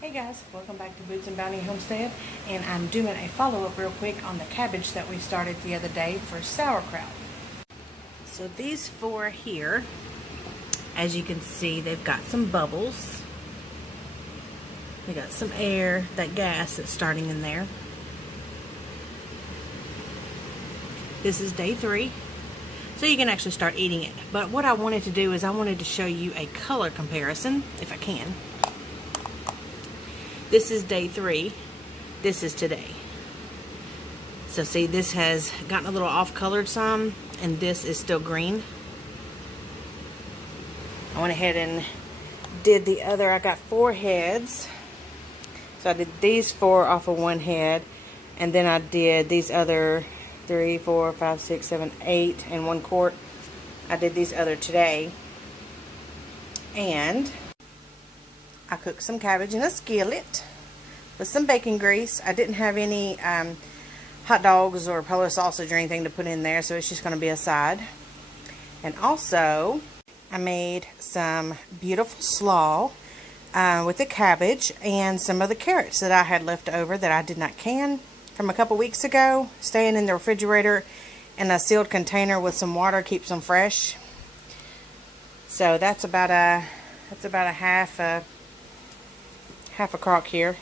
Hey guys, welcome back to Boots and Bounty Homestead, and I'm doing a follow-up real quick on the cabbage that we started the other day for sauerkraut. So these four here, as you can see, they've got some bubbles. They got some air, that gas that's starting in there. This is day 3, so you can actually start eating it. But what I wanted to do is I wanted to show you a color comparison, if I can. This is day 3. This is today. So see, this has gotten a little off-colored some, and this is still green. I went ahead and did the other. I got 4 heads. So I did these 4 off of one head, and then I did these other 3, 4, 5, 6, 7, 8 in 1 quart. I did these other today. And I cooked some cabbage in a skillet with some bacon grease. I didn't have any hot dogs or Polish sausage or anything to put in there, so it's just going to be a side. And also, I made some beautiful slaw with the cabbage and some of the carrots that I had left over that I did not can from a couple weeks ago, staying in the refrigerator in a sealed container with some water, keeps them fresh. So that's about a half a crock here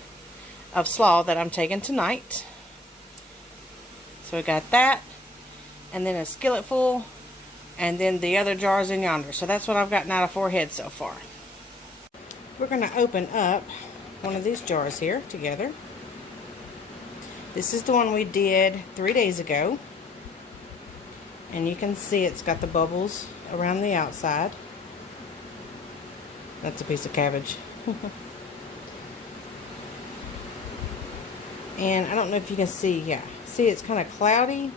of slaw that I'm taking tonight. So we got that, and then a skillet full, and then the other jars in yonder. So that's what I've gotten out of 4 heads so far. We're going to open up one of these jars here together. This is the one we did 3 days ago, and you can see it's got the bubbles around the outside. That's a piece of cabbage. And I don't know if you can see, yeah. See, it's kind of cloudy.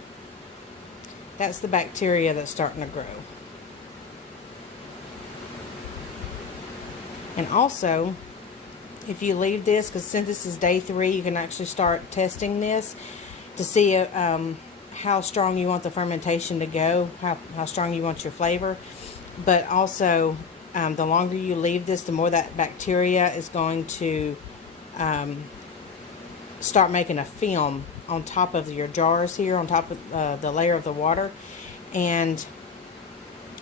That's the bacteria that's starting to grow. And also, if you leave this, because since this is day 3, you can actually start testing this to see how strong you want the fermentation to go, how strong you want your flavor. But also, the longer you leave this, the more that bacteria is going to start making a film on top of your jars here, on top of the layer of the water. And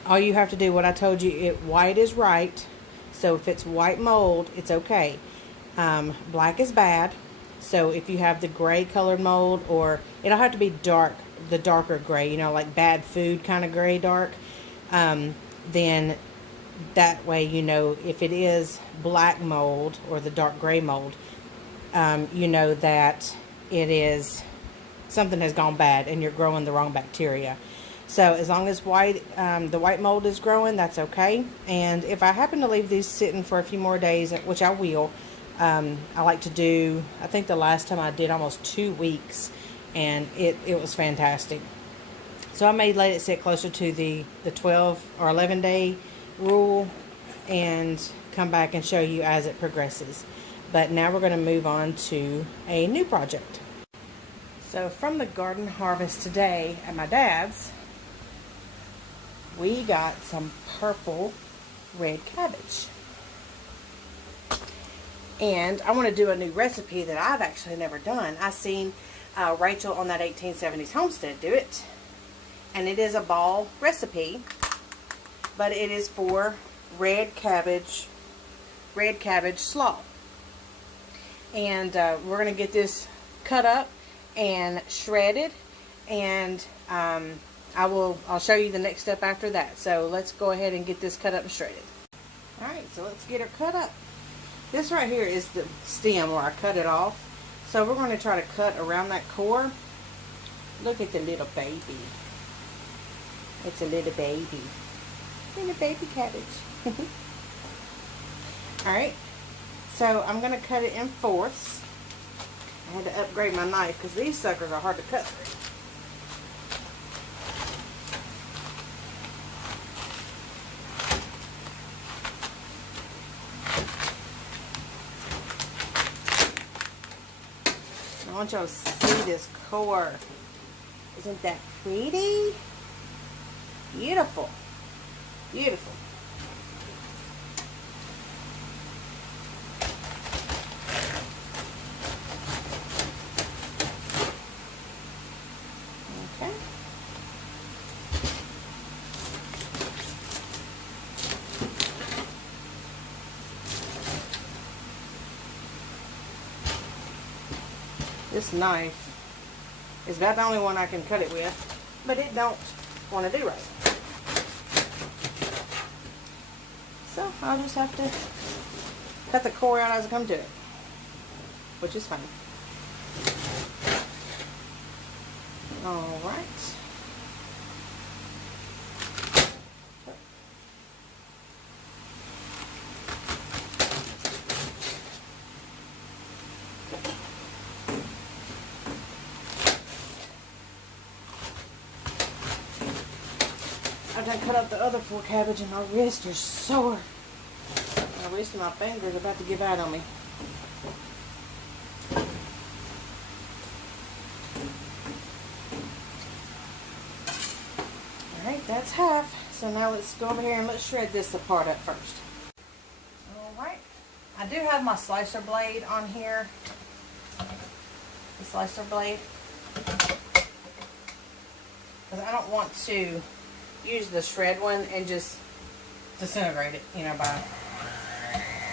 all you have to do, what I told you, white is right. So if it's white mold, it's okay. Black is bad. So if you have the gray colored mold, or it'll have to be dark, the darker gray, you know, like bad food kind of gray dark, then that way you know if it is black mold or the dark gray mold, you know that it is something has gone bad and you're growing the wrong bacteria. So as long as the white mold is growing, that's okay. And if I happen to leave these sitting for a few more days, which I will, I like to do, I think the last time I did almost 2 weeks, and it was fantastic. So I may let it sit closer to the 12 or 11 day rule and come back and show you as it progresses. But now we're going to move on to a new project. So from the garden harvest today at my dad's, we got some purple red cabbage. And I want to do a new recipe that I've actually never done. I seen Rachel on that 1870s homestead do it. And it is a ball recipe, but it is for red cabbage slaw. And we're going to get this cut up and shredded, and I'll show you the next step after that. So let's go ahead and get this cut up and shredded. Alright, so let's get her cut up. This right here is the stem where I cut it off. So we're going to try to cut around that core. Look at the little baby. It's a little baby. Little baby cabbage. Alright. So I'm going to cut it in 4ths. I had to upgrade my knife because these suckers are hard to cut through. I want y'all to see this core. Isn't that pretty? Beautiful. Beautiful. This knife is about the only one I can cut it with, but it don't want to do right. So I'll just have to cut the core out as I come to it, which is fine. All right. I done cut up the other 4 cabbage and my wrist is sore. My wrist and my fingers are about to give out on me. Alright, that's half. So now let's go over here and let's shred this apart up first. Alright, I do have my slicer blade on here. The slicer blade. Because I don't want to use the shred one and just disintegrate it, you know, by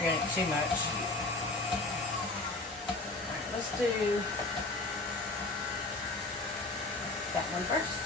getting it too much. Alright, let's do that one first.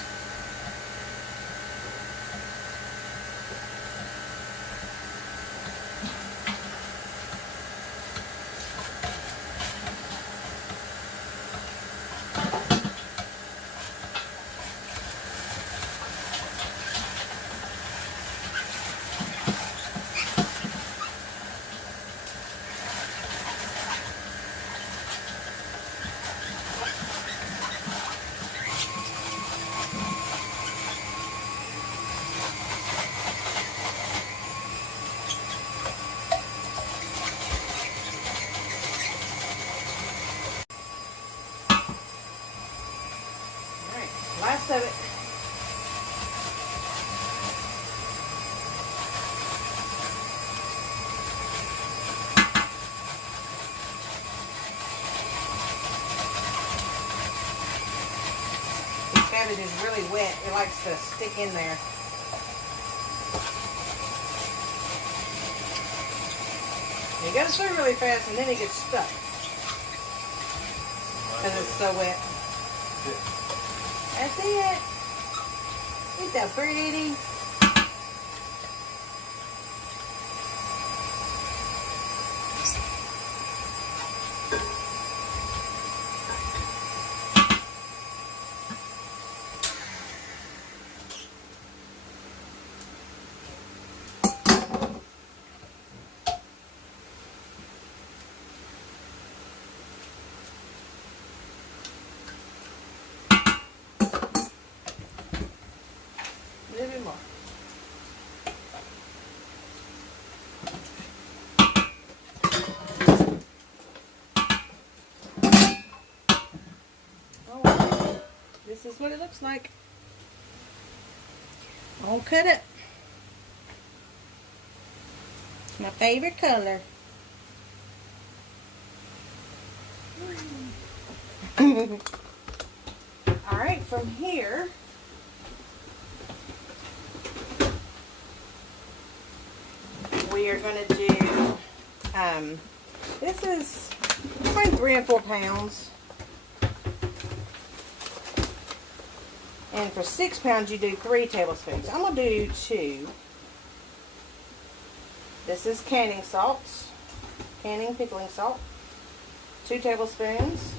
Last of it. This cabbage is really wet. It likes to stick in there. It goes through really fast and then it gets stuck because it's so wet. That's it. Ain't that pretty? A little bit more. Oh, this is what it looks like. I'll cut it. It's my favorite color. Alright, from here we are going to do, this is between 3 and 4 pounds. And for 6 pounds, you do 3 tablespoons. I'm going to do 2. This is canning salt, canning pickling salt. 2 tablespoons.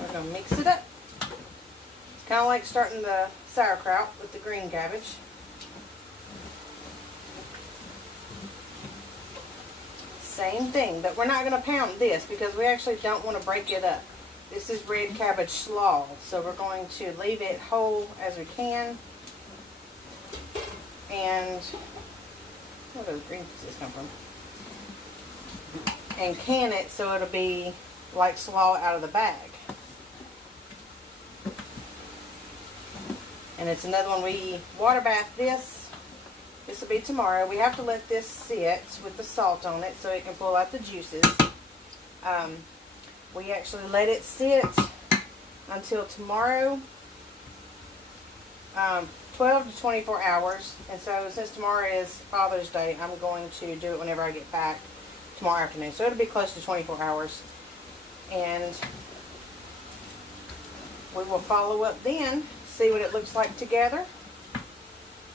We're going to mix it up. It's kind of like starting the sauerkraut with the green cabbage. Same thing, but we're not going to pound this because we actually don't want to break it up. This is red cabbage slaw, so we're going to leave it whole as we can. And where do those green pieces come from? And can it so it'll be like slaw out of the bag. And it's another one, we water bath this. This will be tomorrow. We have to let this sit with the salt on it so it can pull out the juices. We actually let it sit until tomorrow. 12 to 24 hours. And so since tomorrow is Father's Day, I'm going to do it whenever I get back tomorrow afternoon. So it'll be close to 24 hours. And we will follow up then, see what it looks like together.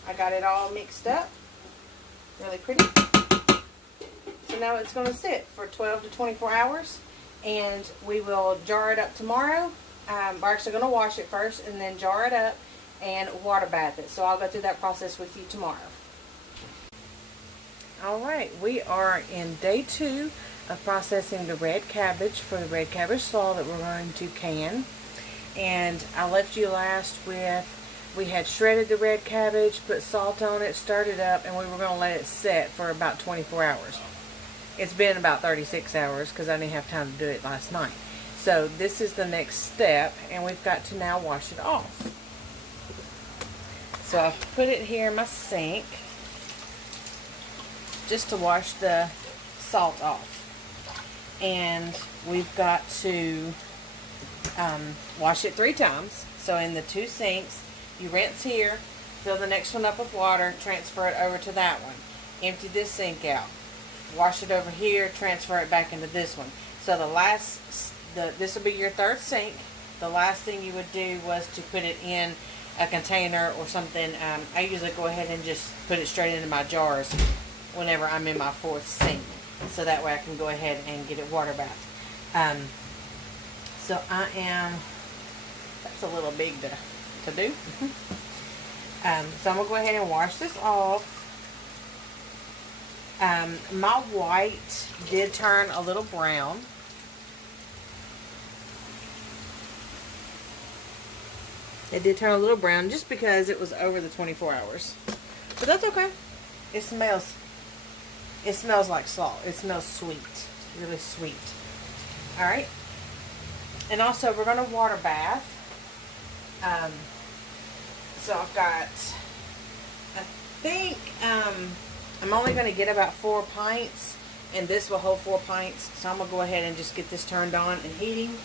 I got it all mixed up. Really pretty. So now it's going to sit for 12 to 24 hours. And we will jar it up tomorrow. We're actually going to wash it first and then jar it up and water bath it. So I'll go through that process with you tomorrow. Alright, we are in day 2 of processing the red cabbage for the red cabbage slaw that we're going to can. And I left you last with, we had shredded the red cabbage, put salt on it, stirred it up, and we were going to let it set for about 24 hours. It's been about 36 hours because I didn't have time to do it last night. So this is the next step, and we've got to now wash it off. So I've put it here in my sink just to wash the salt off. And we've got to wash it 3 times. So in the 2 sinks, you rinse here, fill the next one up with water, transfer it over to that one. Empty this sink out. Wash it over here, transfer it back into this one. So this will be your 3rd sink. The last thing you would do was to put it in a container or something. I usually go ahead and just put it straight into my jars whenever I'm in my 4th sink. So that way I can go ahead and get it water bath. So that's a little big to do. So I'm going to go ahead and wash this off. My white did turn a little brown. It did turn a little brown just because it was over the 24 hours. But that's okay. It smells like slaw. It smells sweet. Really sweet. Alright. And also we're going to water bath. So I've got, I think, I'm only going to get about 4 pints. And this will hold 4 pints. So I'm going to go ahead and just get this turned on and heating.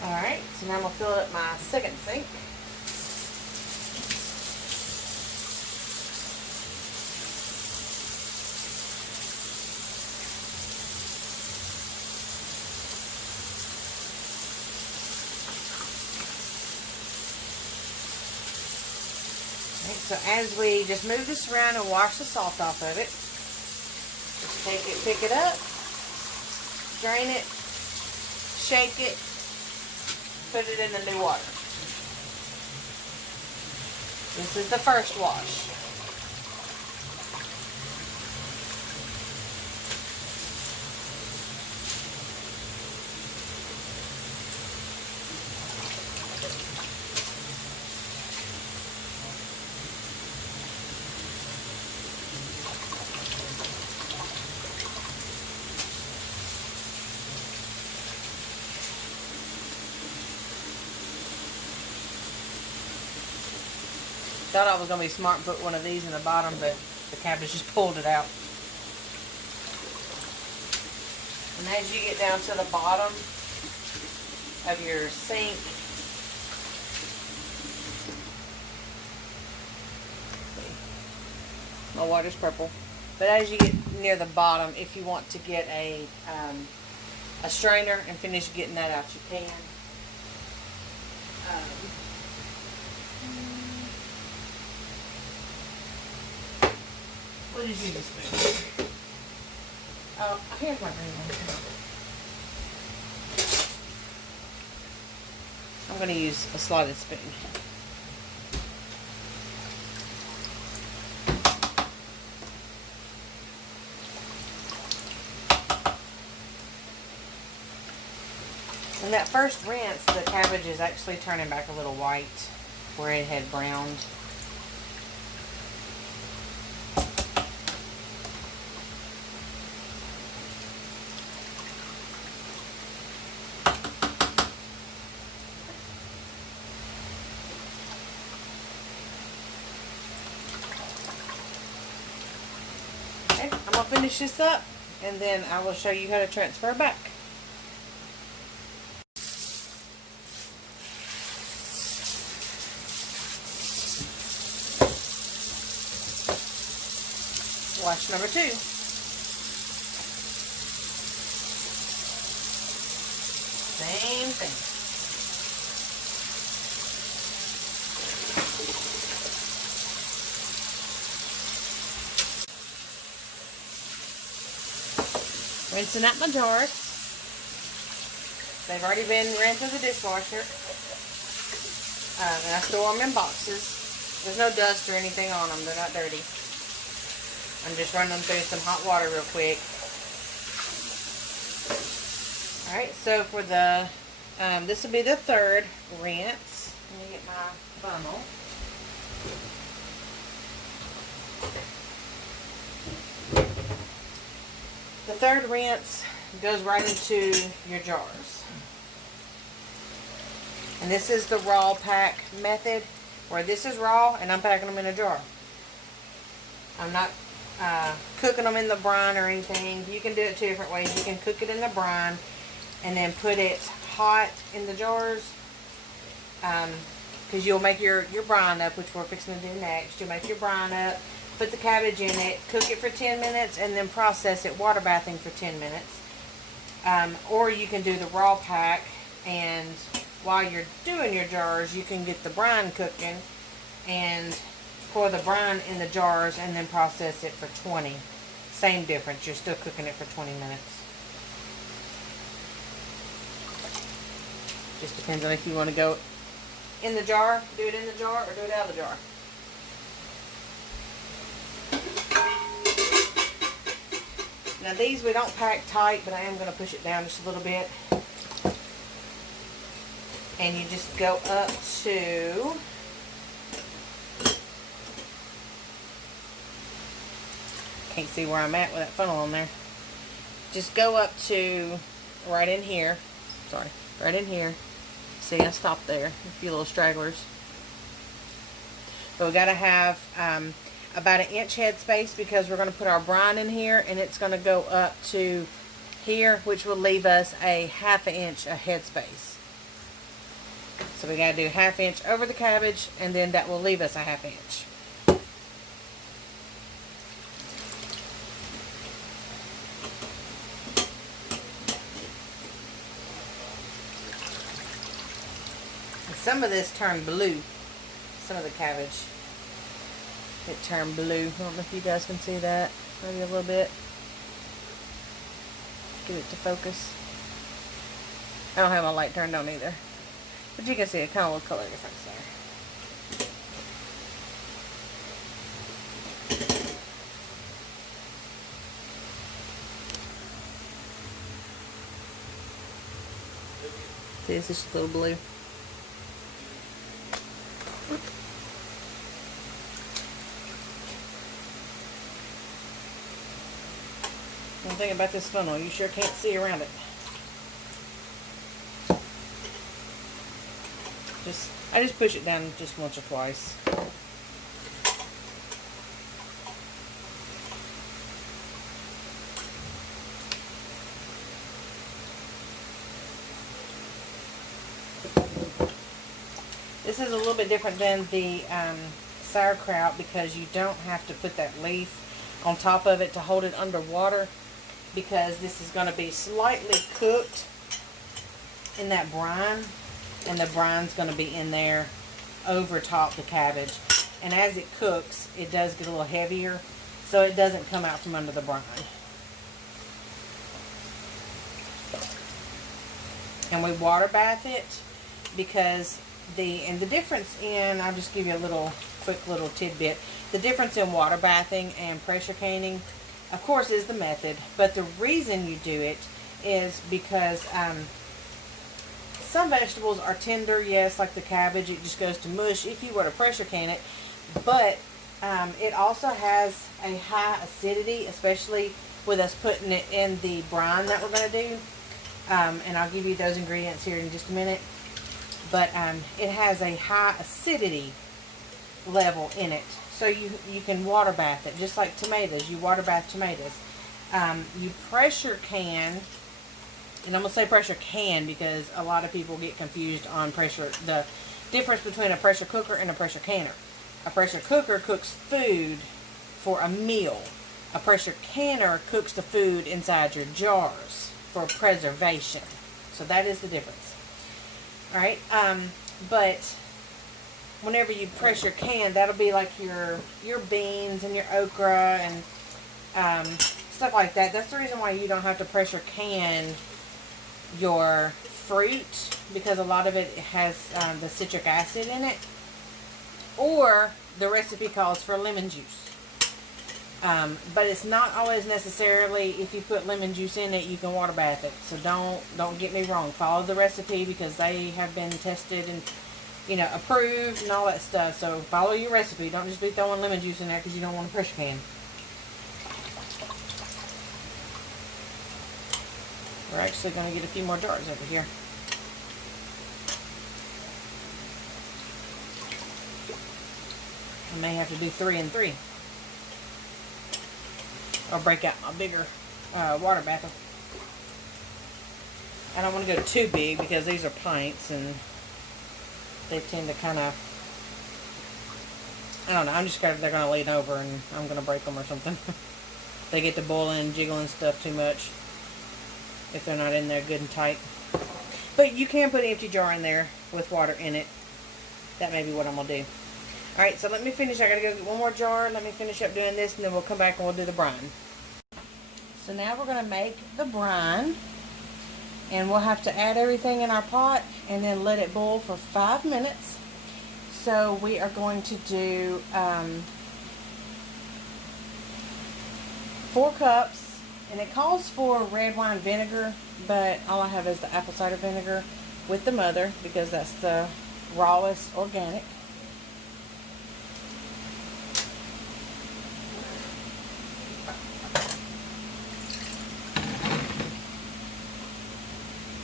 Alright, so now I'm going to fill up my 2nd sink. Alright, so as we just move this around and wash the salt off of it, just take it, pick it up, drain it, shake it, put it in the new water. This is the first wash. Thought I was going to be smart and put one of these in the bottom, but the cabbage just pulled it out. And as you get down to the bottom of your sink, my water's purple. But as you get near the bottom, if you want to get a strainer and finish getting that out, you can. What did you just spoon? Oh, here's my green one. I'm going to use a slotted spoon. In that first rinse, the cabbage is actually turning back a little white where it had browned. Okay, I'm going to finish this up and then I will show you how to transfer back. wash number 2. Same thing. Rinsing out my jars. They've already been rinsed through the dishwasher. And I store them in boxes. There's no dust or anything on them. They're not dirty. I'm just running them through some hot water real quick. Alright, so for the, this will be the 3rd rinse. Let me get my funnel. The 3rd rinse goes right into your jars. And this is the raw pack method, where this is raw and I'm packing them in a jar. I'm not cooking them in the brine or anything. You can do it 2 different ways. You can cook it in the brine and then put it hot in the jars, because you'll make your brine up, which we're fixing to do next. You'll make your brine up, put the cabbage in it, cook it for 10 minutes, and then process it, water bathing for 10 minutes. Or you can do the raw pack, and while you're doing your jars, you can get the brine cooking and pour the brine in the jars and then process it for 20. Same difference, you're still cooking it for 20 minutes. Just depends on if you want to go in the jar, do it in the jar, or do it out of the jar. Now these we don't pack tight, but I am going to push it down just a little bit. And you just go up to, can't see where I'm at with that funnel on there. Just go up to right in here. Sorry, right in here. See, I stopped there. A few little stragglers. But we got to have about 1 inch head space, because we're going to put our brine in here, and it's going to go up to here, which will leave us a 1/2 inch of head space. So we got to do 1/2 inch over the cabbage, and then that will leave us a 1/2 inch. Some of this turned blue. Some of the cabbage, it turned blue. I don't know if you guys can see that. Maybe a little bit. Get it to focus. I don't have my light turned on either. But you can see it kind of a little color difference there. See, it's just a little blue. One thing about this funnel, you sure can't see around it. I just push it down just once or twice. This is a little bit different than the sauerkraut, because you don't have to put that leaf on top of it to hold it underwater, because this is going to be slightly cooked in that brine, and the brine's going to be in there over top the cabbage. And as it cooks, it does get a little heavier, so it doesn't come out from under the brine. And we water bath it, because the difference in, I'll just give you a quick little tidbit. The difference in water bathing and pressure canning, of course, is the method, but the reason you do it is because some vegetables are tender, yes, like the cabbage, it just goes to mush if you were to pressure can it, but it also has a high acidity, especially with us putting it in the brine that we're going to do, and I'll give you those ingredients here in just a minute, but it has a high acidity level in it. So you can water bath it, just like tomatoes. You water bath tomatoes. You pressure can, and I'm going to say pressure can because a lot of people get confused on the difference between a pressure cooker and a pressure canner. A pressure cooker cooks food for a meal. A pressure canner cooks the food inside your jars for preservation. So that is the difference. All right, but whenever you pressure can, that'll be like your beans and your okra and stuff like that. That's the reason why you don't have to pressure can your fruit, because a lot of it has the citric acid in it, or the recipe calls for lemon juice. But it's not always necessarily, if you put lemon juice in it, you can water bath it. So don't get me wrong. Follow the recipe, because they have been tested and, you know, approved and all that stuff. So follow your recipe. Don't just be throwing lemon juice in there because you don't want a pressure can. We're actually going to get a few more jars over here. I may have to do 3 and 3. Or break out my bigger water bath. I don't want to go too big because these are pints and they tend to kind of, I don't know, I'm just scared they're going to lean over and I'm going to break them or something. They get to boiling and jiggling stuff too much if they're not in there good and tight. But you can put an empty jar in there with water in it. That may be what I'm going to do. Alright, so let me finish. I got to go get one more jar. Let me finish up doing this and then we'll come back and we'll do the brine. So now we're going to make the brine. And we'll have to add everything in our pot and then let it boil for 5 minutes. So we are going to do 4 cups. And it calls for red wine vinegar, but all I have is the apple cider vinegar with the mother because that's the rawest organic.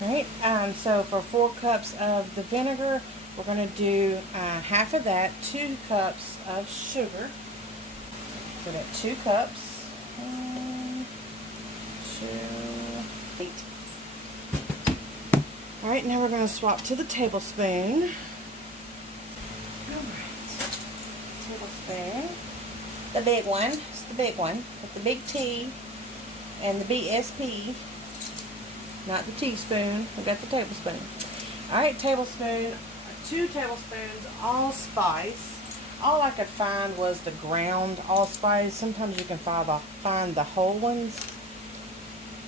Alright, so for 4 cups of the vinegar, we're going to do half of that, 2 cups of sugar. So that's 2 cups. 1, 2, 8. Alright, now we're going to swap to the tablespoon. Alright, tablespoon. The big one, it's the big one, with the big T and the BSP. Not the teaspoon, we got the tablespoon. Alright, tablespoon, 2 tablespoons allspice. All I could find was the ground allspice. Sometimes you can find the whole ones.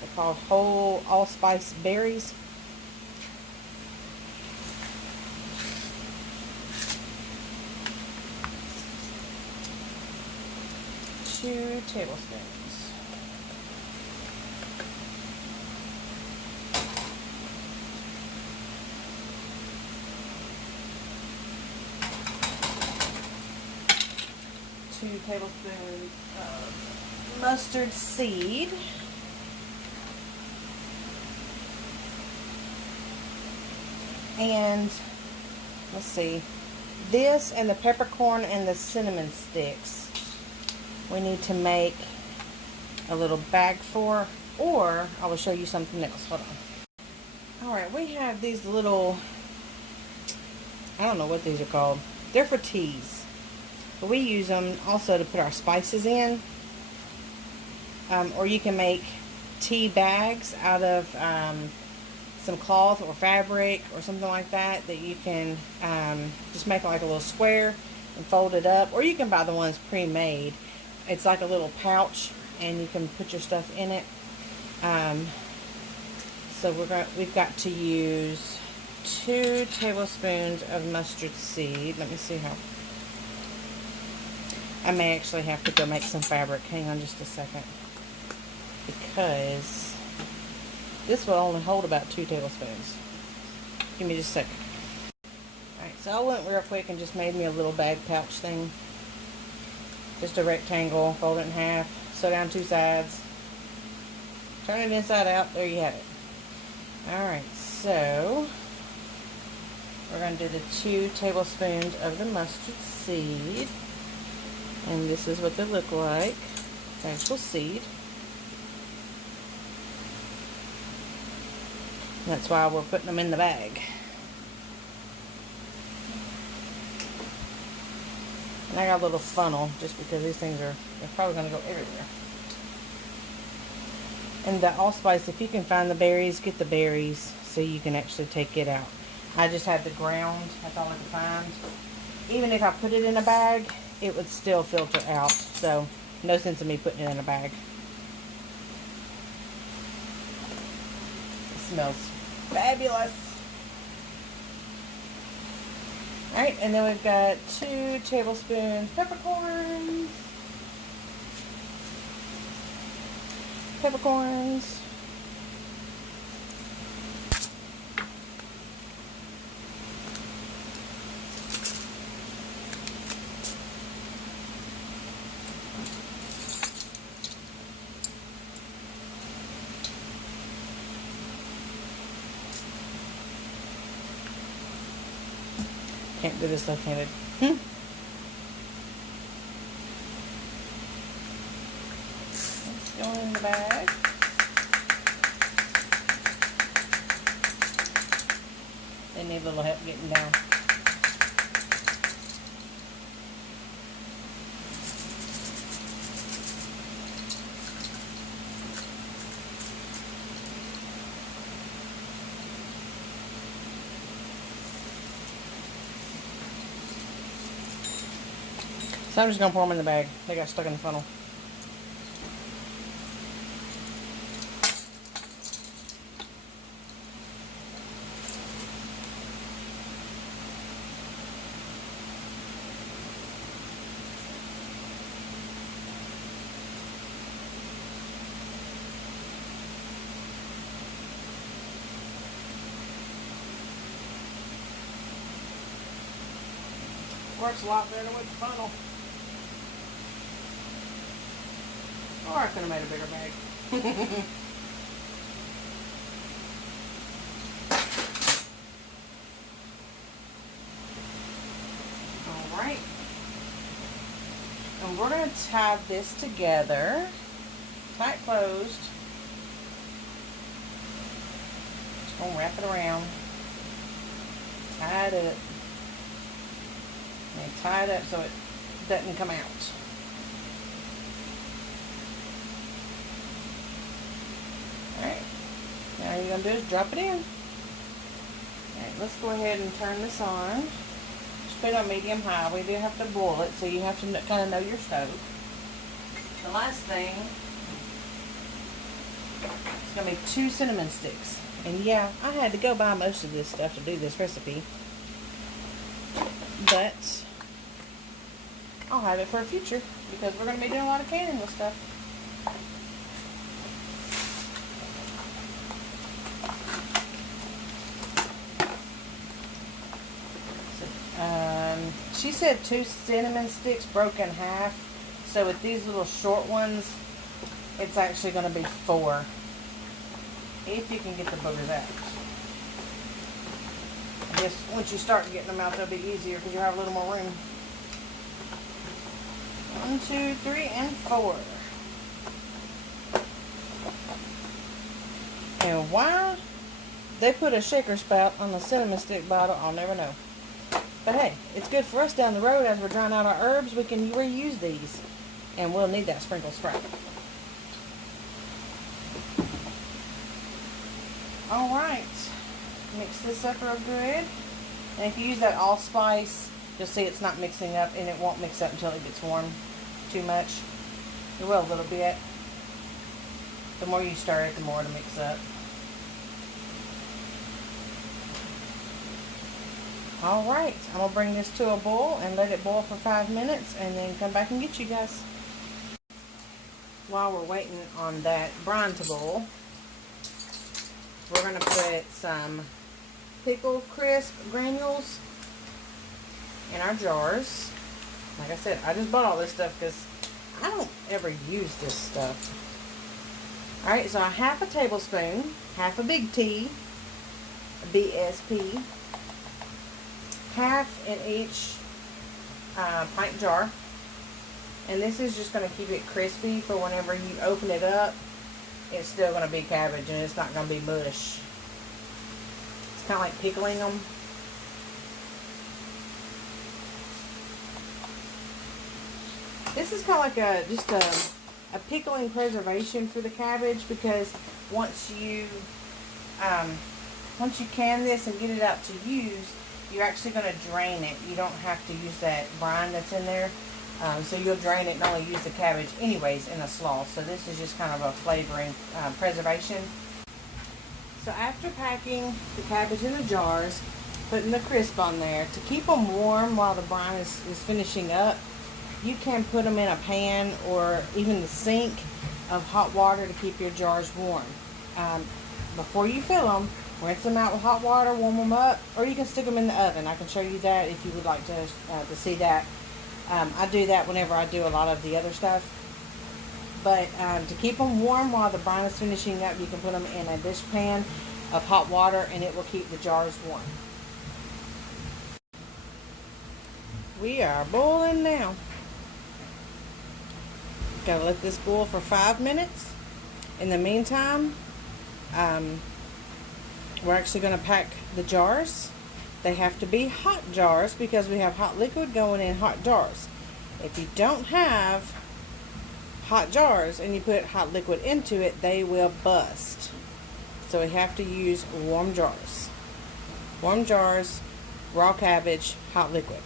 They're called whole allspice berries. Two tablespoons. Two tablespoons of mustard seed. And let's see, this and the peppercorn and the cinnamon sticks we need to make a little bag for, or I will show you something else. Hold on. Alright, we have these little, I don't know what these are called. They're for teas. But we use them also to put our spices in. Or you can make tea bags out of some cloth or fabric or something like that you can just make like a little square and fold it up. Or you can buy the ones pre-made. It's like a little pouch and you can put your stuff in it. So we've got to use 2 tablespoons of mustard seed. Let me see how. I may actually have to go make some fabric. Hang on just a second. Because this will only hold about 2 tablespoons. Give me just a second. Alright, so I went real quick and just made me a little bag pouch thing. Just a rectangle. Fold it in half. Sew down 2 sides. Turn it inside out. There you have it. Alright, so we're going to do the 2 tablespoons of the mustard seed. And this is what they look like. Actual seed. That's why we're putting them in the bag. And I got a little funnel just because these things they're probably going to go everywhere. And the allspice, if you can find the berries, get the berries so you can actually take it out. I just had the ground, that's all I could find. Even if I put it in a bag, it would still filter out. So, no sense in me putting it in a bag. It smells fabulous. Alright, and then we've got 2 tablespoons peppercorns. Peppercorns. Can't do this left-handed. Let's go in the bag. They need a little help getting down. So I'm just going to pour them in the bag. They got stuck in the funnel. Works a lot better with the funnel. Or I could have made a bigger bag. Alright. And we're going to tie this together. Tight closed. Just going to wrap it around. Tie it up. And tie it up so it doesn't come out. Alright, now all you're going to do is drop it in. Alright, let's go ahead and turn this on. Just put it on medium-high. We do have to boil it, so you have to kind of know your stove. The last thing is going to be 2 cinnamon sticks. And yeah, I had to go buy most of this stuff to do this recipe. But I'll have it for a future because we're going to be doing a lot of canning with stuff. She said 2 cinnamon sticks broken in half. So with these little short ones, it's actually going to be 4. If you can get the boogers out. I guess once you start getting them out, they'll be easier because you have a little more room. 1, 2, 3, and 4. And why they put a shaker spout on the cinnamon stick bottle, I'll never know. But hey, it's good for us down the road as we're drying out our herbs. We can reuse these. And we'll need that sprinkle spray. Alright. Mix this up real good. And if you use that allspice, you'll see it's not mixing up, and it won't mix up until it gets warm too much. It will a little bit. The more you stir it, the more it'll mix up. Alright, I'm going to bring this to a boil and let it boil for 5 minutes and then come back and get you guys. While we're waiting on that brine to boil, we're going to put some pickle crisp granules in our jars. Like I said, I just bought all this stuff because I don't ever use this stuff. Alright, so 1/2 tablespoon, 1/2 big T, BSP, 1/2 in each pint jar. And this is just going to keep it crispy for whenever you open it up. It's still going to be cabbage and it's not going to be mush. It's kind of like pickling them. This is kind of like just a a pickling preservation for the cabbage, because once you can this and get it out to use, you're actually going to drain it. You don't have to use that brine that's in there. So you'll drain it and only use the cabbage anyways in a slaw. So this is just kind of a flavoring preservation. So after packing the cabbage in the jars, putting the crisp on there, to keep them warm while the brine is finishing up, you can put them in a pan or even the sink of hot water to keep your jars warm. Before you fill them, rinse them out with hot water, warm them up, or you can stick them in the oven. I can show you that if you would like to see that. I do that whenever I do a lot of the other stuff. But to keep them warm while the brine is finishing up, you can put them in a dish pan of hot water and it will keep the jars warm. We are boiling now. Gotta let this boil for 5 minutes. In the meantime, we're actually going to pack the jars. They have to be hot jars because we have hot liquid going in hot jars. If you don't have hot jars and you put hot liquid into it, they will bust. So we have to use warm jars. Warm jars, raw cabbage, hot liquid.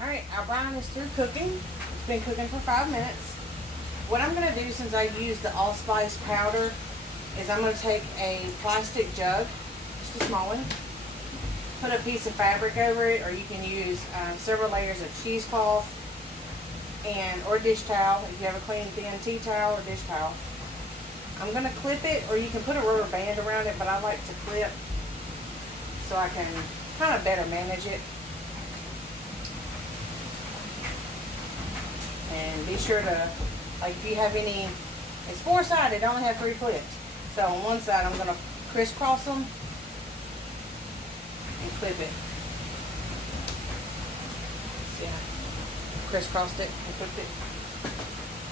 Alright, our brine is through cooking. It's been cooking for 5 minutes. What I'm going to do, since I use the allspice powder, is I'm going to take a plastic jug, just a small one, put a piece of fabric over it, or you can use several layers of cheesecloth or dish towel, if you have a clean thin tea towel or dish towel. I'm going to clip it, or you can put a rubber band around it, but I like to clip so I can kind of better manage it. And be sure to, like, if you have any, it's 4-sided, I only have 3 clips. So on one side I'm going to crisscross them and clip it. See, I crisscrossed it and clipped it.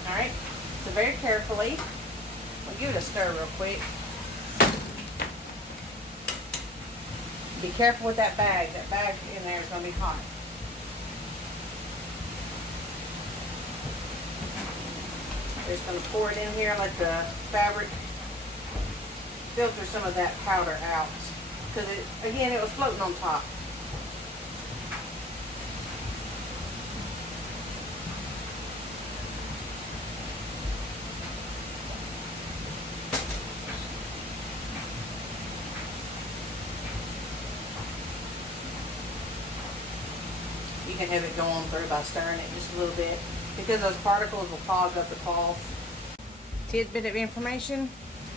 Alright, so very carefully, we'll give it a stir real quick. Be careful with that bag. That bag in there is going to be hot. We're just going to pour it in here, let the fabric filter some of that powder out. Because, again, it was floating on top. You can have it go on through by stirring it just a little bit, because those particles will clog up the cloth. Tidbit of information,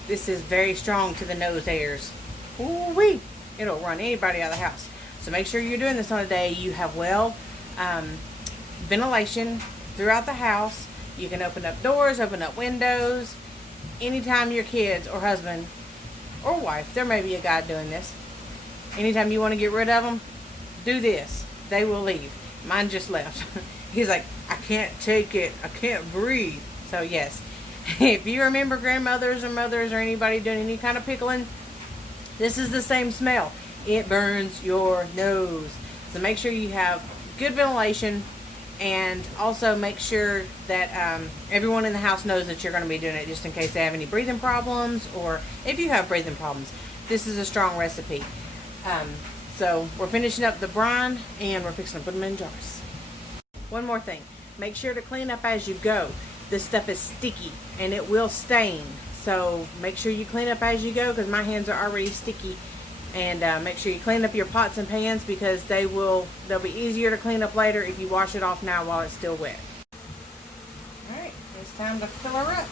this is very strong to the nose hairs. Ooh-wee! It'll run anybody out of the house. So make sure you're doing this on a day you have ventilation throughout the house. You can open up doors, open up windows. Anytime your kids or husband or wife, there may be a guy doing this. Anytime you want to get rid of them, do this. They will leave. Mine just left. He's like, I can't take it. I can't breathe. So yes, if you remember grandmothers or mothers or anybody doing any kind of pickling, this is the same smell. It burns your nose. So make sure you have good ventilation, and also make sure that everyone in the house knows that you're going to be doing it, just in case they have any breathing problems, or if you have breathing problems. This is a strong recipe. So we're finishing up the brine, and we're fixing to put them in jars. One more thing. Make sure to clean up as you go. This stuff is sticky, and it will stain. So make sure you clean up as you go, because my hands are already sticky. And make sure you clean up your pots and pans, because they'll be easier to clean up later if you wash it off now while it's still wet. Alright, it's time to fill her up.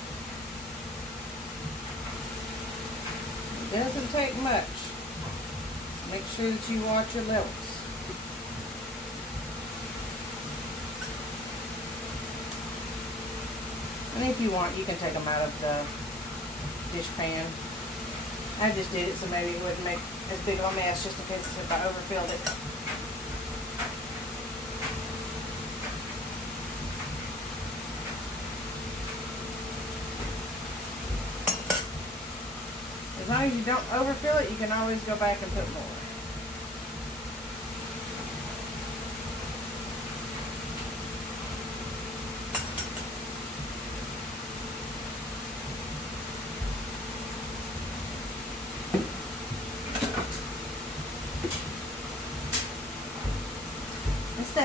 It doesn't take much. Make sure that you watch your levels. And if you want, you can take them out of the dish pan. I just did it so maybe it wouldn't make as big of a mess, just in case if I overfilled it. As long as you don't overfill it, you can always go back and put more.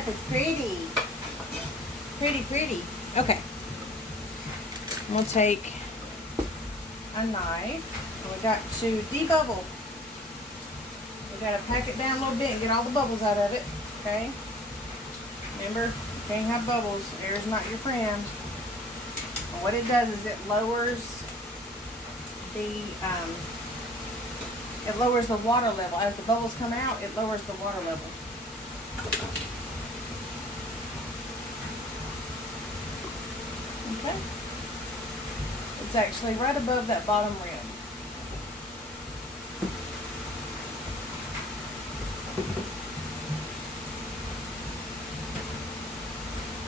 stuff is pretty. Pretty, pretty. Okay. We'll take a knife. And we got to debubble. We got to pack it down a little bit and get all the bubbles out of it. Okay? Remember, you can't have bubbles. Air's not your friend. And what it does is it lowers the water level. As the bubbles come out, it lowers the water level. Okay. It's actually right above that bottom rim.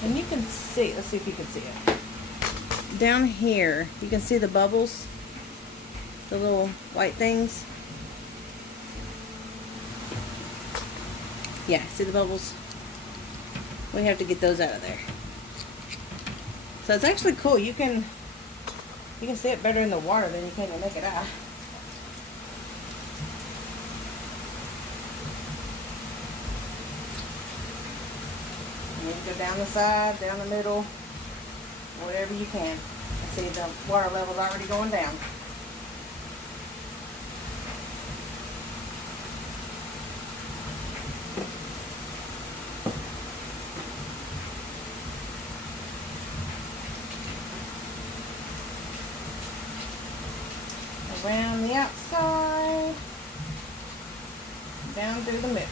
And you can see, let's see if you can see it. Down here, you can see the bubbles, the little white things. Yeah, see the bubbles? We have to get those out of there. So it's actually cool. You can see it better in the water than you can to make it out. And you can go down the side, down the middle, whatever you can. See the water level's already going down. Around the outside, down through the middle.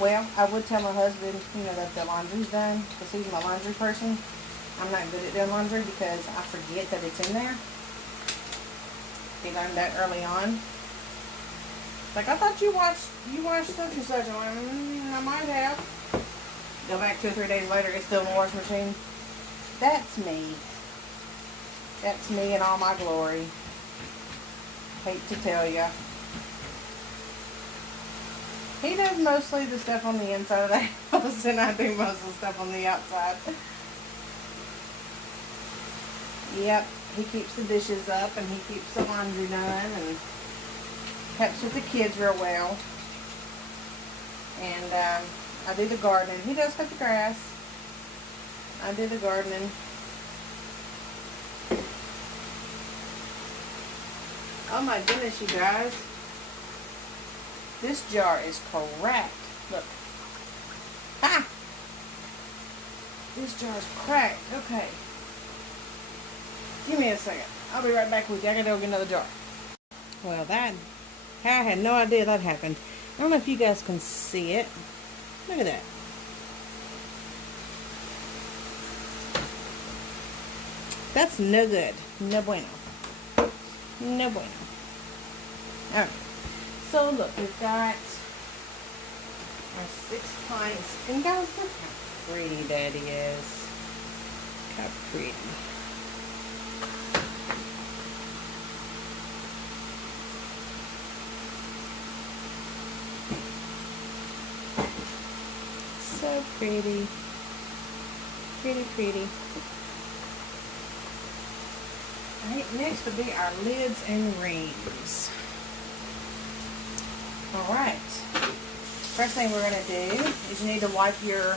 Well, I would tell my husband, that the laundry's done, because he's my laundry person. I'm not good at doing laundry because I forget that it's in there. He learned that early on. Like, I thought you washed such and such. I'm like, I might have. Go back 2 or 3 days later, it's still in the washing machine. That's me. That's me in all my glory. Hate to tell ya. He does mostly the stuff on the inside of the house, and I do most of the stuff on the outside. Yep. He keeps the dishes up, and he keeps the laundry done, and helps with the kids real well. And I do the gardening. He does cut the grass. I do the gardening. Oh my goodness, you guys. This jar is cracked. Look. Ah! This jar is cracked. Okay. Give me a second. I'll be right back with you. I gotta go get another jar. Well, I had no idea that happened. I don't know if you guys can see it. Look at that. That's no good. No bueno. No bueno. Alright. So look, we've got our 6 pints. And guys, look how pretty that is. Look how pretty. So pretty. Pretty, pretty. Alright, next will be our lids and rings. Alright. First thing we're going to do is you need to wipe your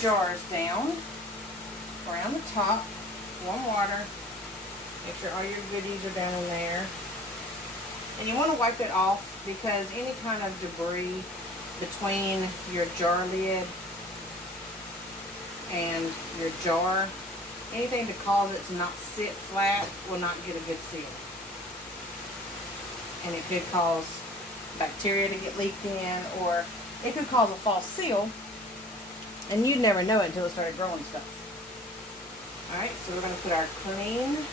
jars down around the top. Warm water. Make sure all your goodies are down in there. And you want to wipe it off because any kind of debris between your jar lid and your jar, anything to cause it to not sit flat will not get a good seal. And it could cause bacteria to get leaked in, or it could cause a false seal, and you'd never know it until it started growing stuff. Alright, so we're going to put our clean,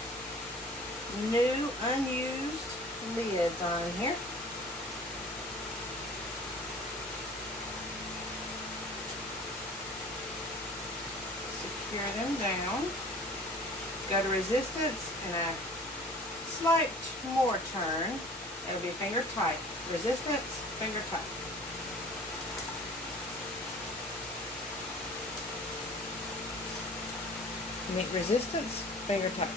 new, unused lids on here. Secure them down. Go to resistance and a slight more turn. It'll be finger tight. Resistance, finger tight. Meat resistance, finger tight.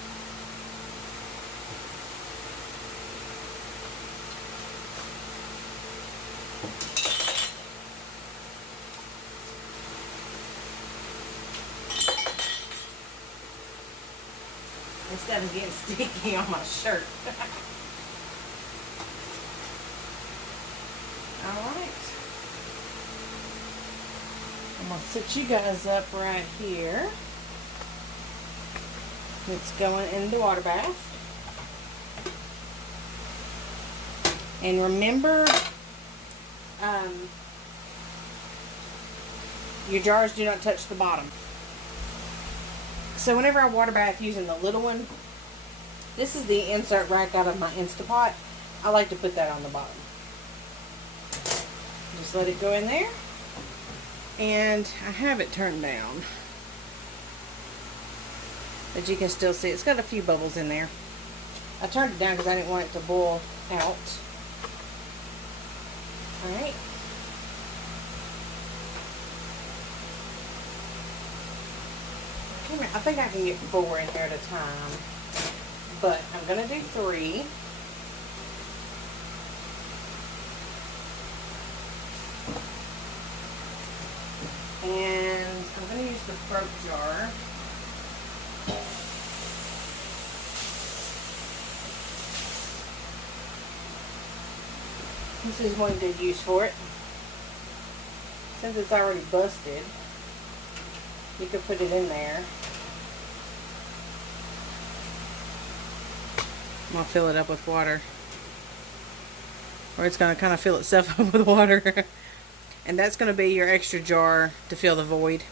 Instead of getting sticky on my shirt. Alright. I'm going to set you guys up right here. It's going in the water bath. And remember, your jars do not touch the bottom. So whenever I water bath using the little one, this is the insert rack out of my Instapot. I like to put that on the bottom. Just let it go in there. And I have it turned down. But you can still see it's got a few bubbles in there. I turned it down because I didn't want it to boil out. Alright. I think I can get 4 in here at a time. But I'm going to do 3. And I'm going to use the kraut jar. This is one good use for it. Since it's already busted, you could put it in there. I'm going to fill it up with water. Or it's going to kind of fill itself up with water. And that's going to be your extra jar to fill the void.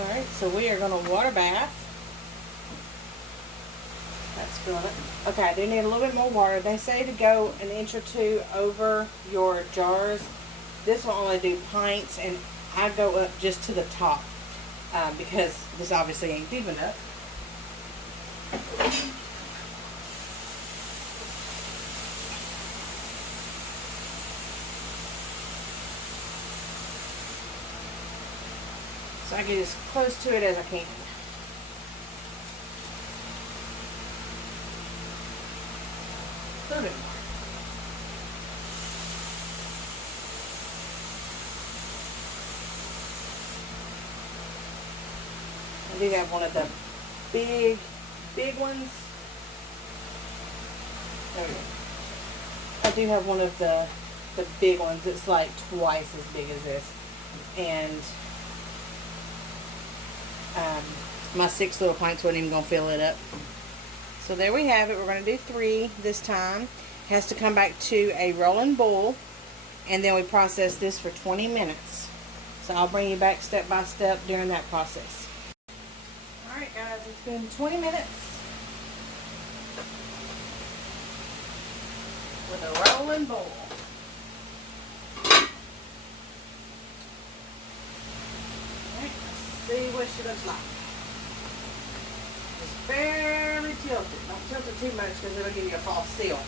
Alright, so we are going to water bath. That's good. Okay, I do need a little bit more water. They say to go 1 inch or 2 over your jars. This will only do pints, and I go up just to the top because this obviously ain't deep enough. So I get as close to it as I can. A little bit more. I do have one of the big ones. There we go. I do have one of the big ones. It's like twice as big as this. And my 6 little pints wasn't even going to fill it up. So there we have it. We're going to do 3 this time. It has to come back to a rolling boil. And then we process this for 20 minutes. So I'll bring you back step by step during that process. Alright guys, it's been 20 minutes with a rolling boil. Alright, let's see what she looks like. It's very tilted. Don't tilt it too much because it'll give you a false seal.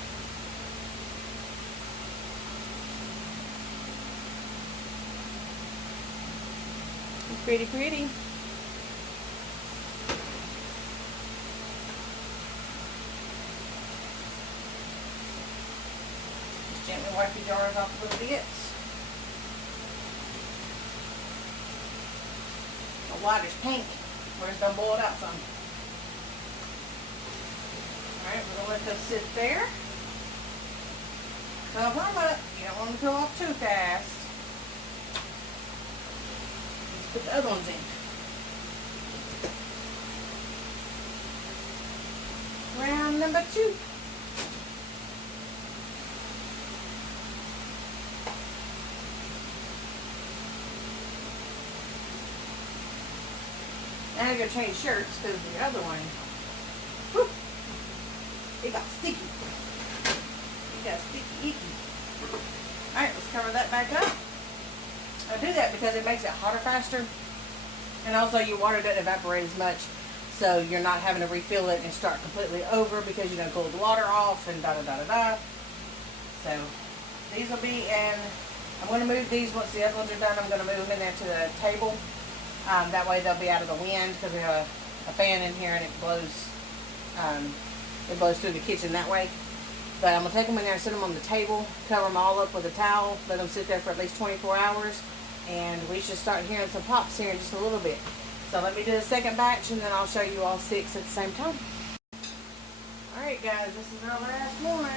It's pretty pretty. Gently wipe your jars off a little bit. The water's pink. We're just going to boil it out some. Alright, we're going to let those sit there. Cover them up. You don't want them to cool off too fast. Let's put the other ones in. Round number 2. Now I'm going to change shirts because the other one, whew, it got sticky. It got sticky icky. Alright, let's cover that back up. I do that because it makes it hotter faster. And also your water doesn't evaporate as much. So you're not having to refill it and start completely over because you're going to cool the water off and da da da da da. So these will be in I'm going to move these once the other ones are done. I'm going to move them in there to the table. That way they'll be out of the wind because we have a fan in here and it blows through the kitchen that way. But I'm going to take them in there and set them on the table, cover them all up with a towel, let them sit there for at least 24 hours, and we should start hearing some pops here in just a little bit. So let me do the second batch and then I'll show you all 6 at the same time. Alright guys, this is our last one.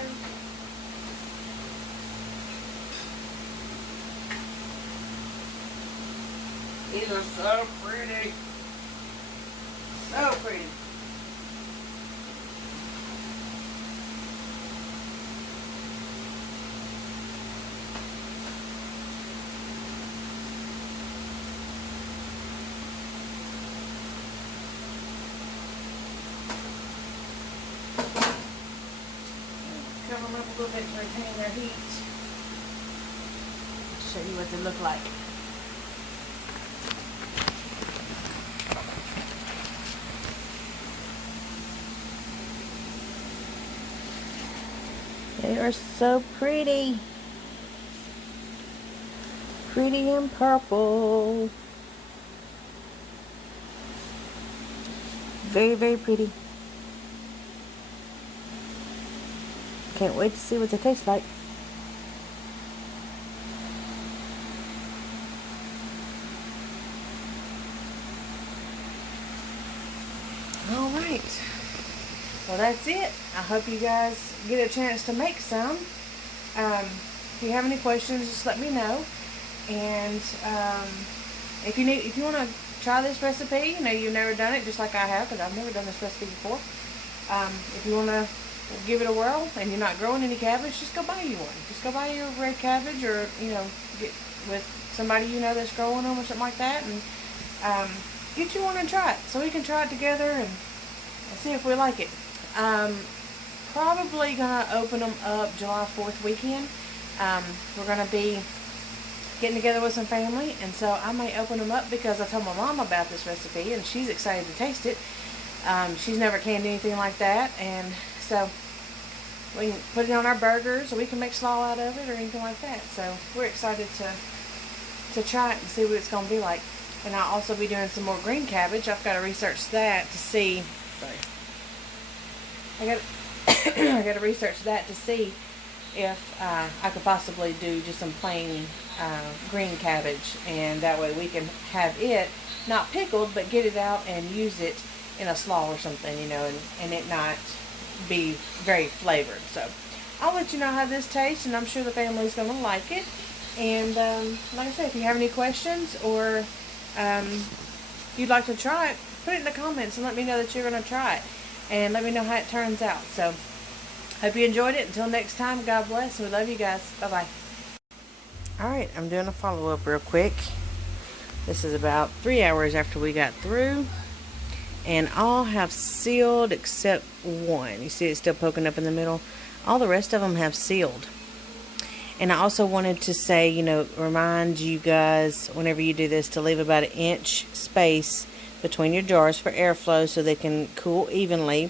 These are so pretty. So pretty. Cover them up a little bit to retain their heat. I'll show you what they look like. They are so pretty. Pretty and purple. Very, very pretty. Can't wait to see what they taste like. Alright. Well, that's it. I hope you guys get a chance to make some. If you have any questions, just let me know. And if you want to try this recipe, you've never done it, just like I have, because I've never done this recipe before. If you want to give it a whirl and you're not growing any cabbage, just go buy you one. Just go buy your red cabbage, or get with somebody that's growing them or something like that, and get you one and try it, so we can try it together and see if we like it. Probably gonna open them up July 4th weekend. We're gonna be getting together with some family, and so I may open them up because I told my mom about this recipe and she's excited to taste it. She's never canned anything like that, and so we can put it on our burgers, or we can make slaw out of it or anything like that. So we're excited to try it and see what it's gonna be like. And I'll also be doing some more green cabbage. I've got to research that to see. Sorry. I got to research that to see if I could possibly do just some plain green cabbage, and that way we can have it not pickled, but get it out and use it in a slaw or something, and it not be very flavored. So I'll let you know how this tastes, and I'm sure the family's going to like it. And like I said, if you have any questions or you'd like to try it, put it in the comments and let me know that you're going to try it, and let me know how it turns out. So hope you enjoyed it. Until next time, God bless. We love you guys. Bye-bye. Alright, I'm doing a follow-up real quick. This is about 3 hours after we got through, and all have sealed except one. You see it's still poking up in the middle. All the rest of them have sealed. And I also wanted to say, remind you guys, whenever you do this, to leave about 1 inch space between your jars for airflow so they can cool evenly.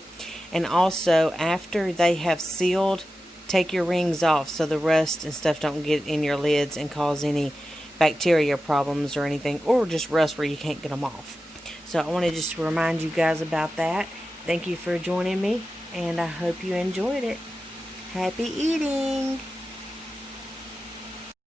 And also, after they have sealed, take your rings off so the rust and stuff don't get in your lids and cause any bacteria problems or anything, or just rust where you can't get them off. So I want to just remind you guys about that. Thank you for joining me, and I hope you enjoyed it. Happy eating!